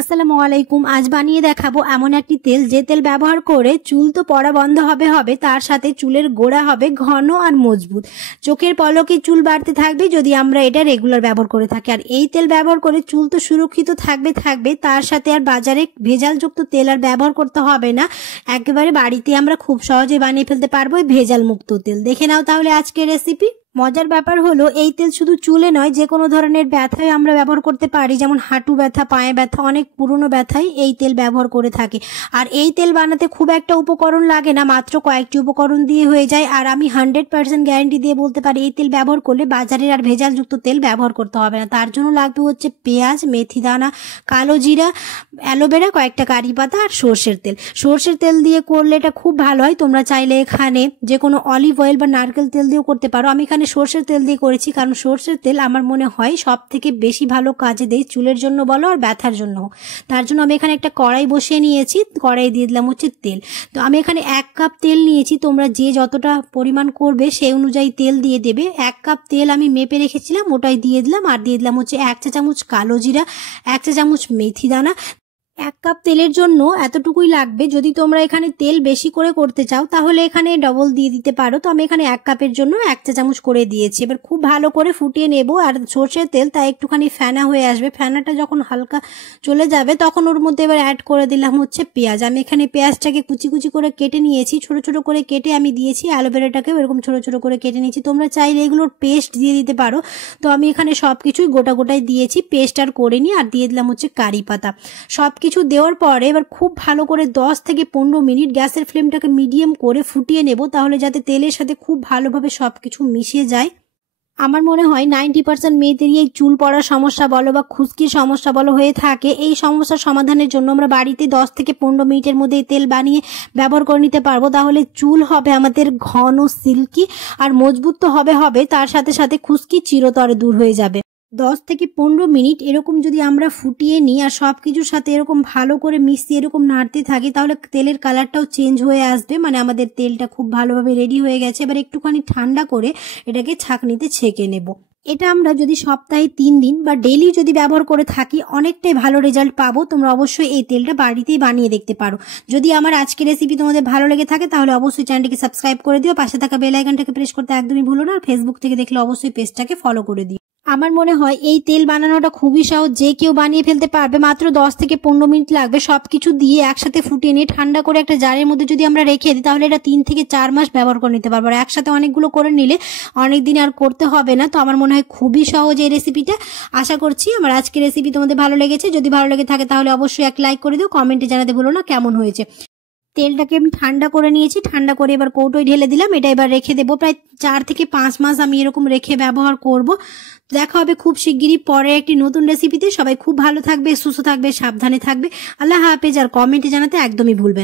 আসসালামু আলাইকুম। আজ বানিয়ে দেখাবো এমন একটি তেল, যে তেল ব্যবহার করে চুল তো পড়া বন্ধ হবে তার সাথে চুলের গোড়া হবে ঘন আর মজবুত। চোখের পলকে চুল বাড়তে থাকবে যদি আমরা এটা রেগুলার ব্যবহার করে থাকি। আর এই তেল ব্যবহার করে চুল তো সুরক্ষিত থাকবে তার সাথে আর বাজারে ভেজালযুক্ত তেল আর ব্যবহার করতে হবে না। একেবারে বাড়িতে আমরা খুব সহজে বানিয়ে ফেলতে পারবো এই ভেজাল মুক্ত তেল। দেখে নাও তাহলে আজকের রেসিপি। মজার ব্যাপার হলো এই তেল শুধু চুলে নয়, যে কোনো ধরনের ব্যথায় আমরা ব্যবহার করতে পারি, যেমন হাঁটু ব্যথা, পায়ে ব্যথা, অনেক পুরনো ব্যথায় এই তেল ব্যবহার করে থাকি। আর এই তেল বানাতে খুব একটা উপকরণ লাগে না, মাত্র কয়েকটি উপকরণ দিয়ে হয়ে যায়। আর আমি 100% গ্যারান্টি দিয়ে বলতে পারি এই তেল ব্যবহার করলে বাজারের আর ভেজালযুক্ত তেল ব্যবহার করতে হবে না। তার জন্য লাগবে হচ্ছে পেঁয়াজ, মেথি দানা, কালো জিরা, অ্যালোভেরা, কয়েকটা কারি পাতা আর সর্ষের তেল। সর্ষের তেল দিয়ে করলে এটা খুব ভালো হয়। তোমরা চাইলে এখানে যে কোনো অলিভ অয়েল বা নারকেল তেল দিয়েও করতে পারো। আমি এখানে সর্ষের তেল দিয়ে করেছি, কারণ সর্ষের তেল আমার মনে হয় সব থেকে বেশি ভালো কাজে দেয়, চুলের জন্য বলো আর ব্যথার জন্য। তার জন্য আমি এখানে একটা কড়াই বসিয়ে নিয়েছি, কড়াই দিয়ে দিলাম হচ্ছে তেল। তো আমি এখানে 1 কাপ তেল নিয়েছি, তোমরা যে যতটা পরিমাণ করবে সেই অনুযায়ী তেল দিয়ে দেবে। 1 কাপ তেল আমি মেপে রেখেছিলাম, ওটাই দিয়ে দিলাম। আর দিয়ে দিলাম হচ্ছে 1 চা চামচ কালো জিরা, 1 চা চামচ মেথি দানা। 1 কাপ তেলের জন্য এতটুকুই লাগবে। যদি তোমরা এখানে তেল বেশি করে করতে চাও তাহলে এখানে ডবল দিয়ে দিতে পারো। তো আমি এখানে 1 কাপের জন্য 1 চা চামচ করে দিয়েছি। এবার খুব ভালো করে ফুটিয়ে নেব। আর সর্ষের তেল তাই একটুখানি ফেনা হয়ে আসবে, ফেনাটা যখন হালকা চলে যাবে তখন ওর মধ্যে এবার অ্যাড করে দিলাম হচ্ছে পেঁয়াজ। আমি এখানে পেঁয়াজটাকে কুচি কুচি করে কেটে নিয়েছি, ছোট ছোট করে কেটে আমি দিয়েছি। অ্যালোভেরাটাকেও এরকম ছোট ছোট করে কেটে নিয়েছি। তোমরা চাইলে এগুলোর পেস্ট দিয়ে দিতে পারো। তো আমি এখানে সব কিছুই গোটাই দিয়েছি, পেস্ট আর করিনি। আর দিয়ে দিলাম হচ্ছে কারি পাতা। সব কিছু দেওয়ার পরে এবার খুব ভালো করে 10 থেকে 15 মিনিট গ্যাসের ফ্লেমটাকে মিডিয়াম করে ফুটিয়ে নেব, তাহলে যাতে তেলের সাথে খুব ভালোভাবে সবকিছু মিশে যায়। আমার মনে হয় 90% মেয়েদেরই এই চুল পড়ার সমস্যা বলো বা খুশকির সমস্যা বলো হয়ে থাকে। এই সমস্যার সমাধানের জন্য আমরা বাড়িতে 10 থেকে 15 মিনিটের মধ্যে এই তেল বানিয়ে ব্যবহার করে নিতে পারবো। তাহলে চুল হবে আমাদের ঘন, সিল্কি আর মজবুত তো হবে, তার সাথে সাথে খুশকি চিরতরে দূর হয়ে যাবে। 10 থেকে 15 মিনিট এরকম যদি আমরা ফুটিয়ে নিই আর সব কিছুর সাথে এরকম ভালো করে মিশিয়ে এরকম নাড়তে থাকি, তাহলে তেলের কালারটাও চেঞ্জ হয়ে আসবে। মানে আমাদের তেলটা খুব ভালোভাবে রেডি হয়ে গেছে। এবার একটুখানি ঠান্ডা করে এটাকে ছাঁকনিতে ছেঁকে নেব। এটা আমরা যদি সপ্তাহে 3 দিন বা ডেইলি যদি ব্যবহার করে থাকি অনেকটাই ভালো রেজাল্ট পাবো। তোমরা অবশ্যই এই তেলটা বাড়িতেই বানিয়ে দেখতে পারো। যদি আমার আজকের রেসিপি তোমাদের ভালো লেগে থাকে তাহলে অবশ্যই চ্যানেলটিকে সাবস্ক্রাইব করে দিও, পাশে থাকা বেল আইকনটাকে প্রেস করতে একদমই ভুলো না। আর ফেসবুক থেকে দেখলে অবশ্যই পেজটাকে ফলো করে দিও। আমার মনে হয় এই তেল বানানোটা খুবই সহজ, যে কেউ বানিয়ে ফেলতে পারবে। মাত্র 10 থেকে 15 মিনিট লাগবে। সবকিছু দিয়ে একসাথে ফুটিয়ে নিয়ে ঠান্ডা করে একটা জারের মধ্যে যদি আমরা রেখে দিই তাহলে এটা 3 থেকে 4 মাস ব্যবহার করে নিতে পারবো। আর একসাথে অনেকগুলো করে নিলে অনেক দিন আর করতে হবে না। তো আমার মনে হয় খুবই সহজ এই রেসিপিটা। আশা করছি আমার আজকের রেসিপি তোমাদের ভালো লেগেছে। যদি ভালো লেগে থাকে তাহলে অবশ্যই এক লাইক করে দিও, কমেন্টে জানাতে ভুলো না কেমন হয়েছে। তেলটাকে আমি ঠান্ডা করে নিয়েছি, ঠান্ডা করে এবার কৌটোয় ঢেলে দিলাম। এটা এবার রেখে দেবো প্রায় 4 থেকে 5 মাস আমি এরকম রেখে ব্যবহার করব। দেখা হবে খুব শিগগিরই পরে একটি নতুন রেসিপিতে। সবাই খুব ভালো থাকবে, সুস্থ থাকবে, সাবধানে থাকবে। আল্লাহ হাফেজ। আর কমেন্টে জানাতে একদমই ভুলবেন না।